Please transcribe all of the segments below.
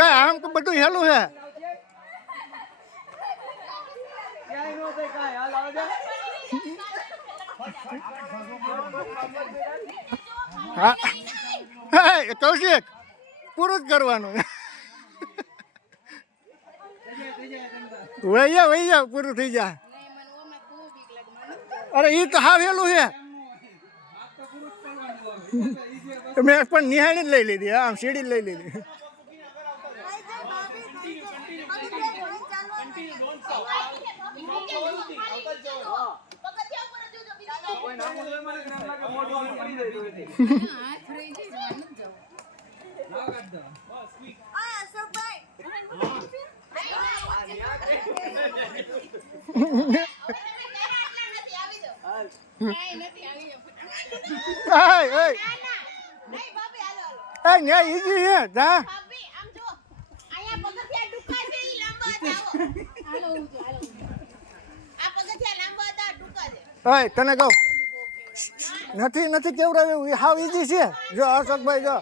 કઈ આમ તો બધું હેલું હે હા કૌશિક પૂરું જ કરવાનું વહી જા પૂરું થઈ જા અરે એ તો હાવ હેલું છે મેં પણ નિહાળી જ લઈ લીધી આમ સીડી લઈ લીધી તને કહું નથી કેવડાવ્યું હાવ ઈઝી છે જો અશોકભાઈ જો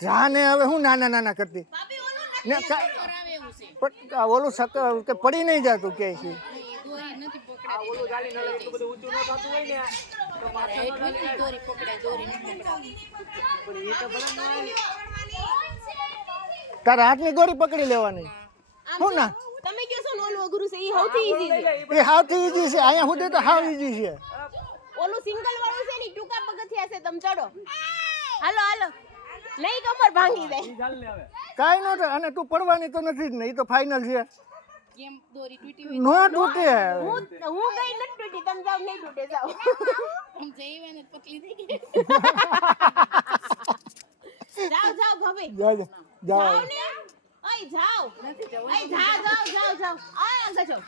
જા ને હવે હું નાના કરતી ઓલું પડી નહીં જતું કે છે તારા હાથની દોરી પકડી લેવાની શું ના તમે કહો છો ઓલું અઘરું છે ઈ સૌથી ઈઝી છે એ સૌથી ઈઝી છે અહીંયા સુધી તો હાવ ઈઝી છે ઓલું સિંગલ વાળું છે ને ટૂંકા પગથિયા છે તમે ચડો હાલો નહીં કમર ભાંગી જાય કાઈ નો અને તું પડવાની તો નથી જ ને એ તો ફાઇનલ છે કેમ દોરી તૂટી નો તૂટે હું ગઈ નથી તૂટી તમે જાવ નહીં તૂટે જાવ આમ જઈવાને પકડી થઈ ગઈ જાવ ભાભી જાવ ને ઓય જાવ નથી જવું ઓય જાવ આ ગજો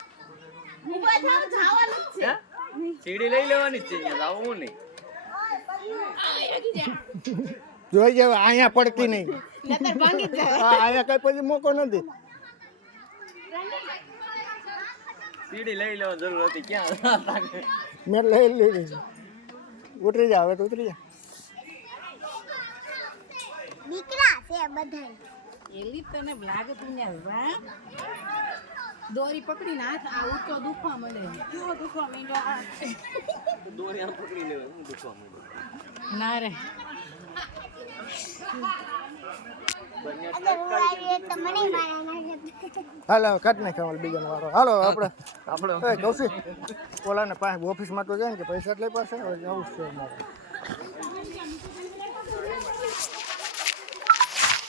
ઉભા થાવ જવાનું જ છે સીડી લઈ લેવાની છે અહીંયા જાવું નહીં જોઈ જાવ અહીંયા પડતી નહીં નતર ભાંગી જાય અહીંયા કઈ પછી મોકો નથી સીડી લઈ લેવાની જરૂર હતી ક્યાં મેં લઈ લીધી ઉતરી જા હવે તો ઉતરી જા દીકરા છે બધા એલી તને લાગે તું ને દોરી પકડીને હાથ આ ઉતો દુખવા મળે કેવો દુખવા માંડ્યો હાથ દોરી આમ પકડી લેવા હું દુખવા માંડ્યો ના રે હાલો કટ નહીં ખાવા બીજાનો વારો હાલો આપણે કૌશિક ઓલાને પાસે ઓફિસમાં તો જાય ને કે પૈસા જ લઈ પાસે જવું છે મારે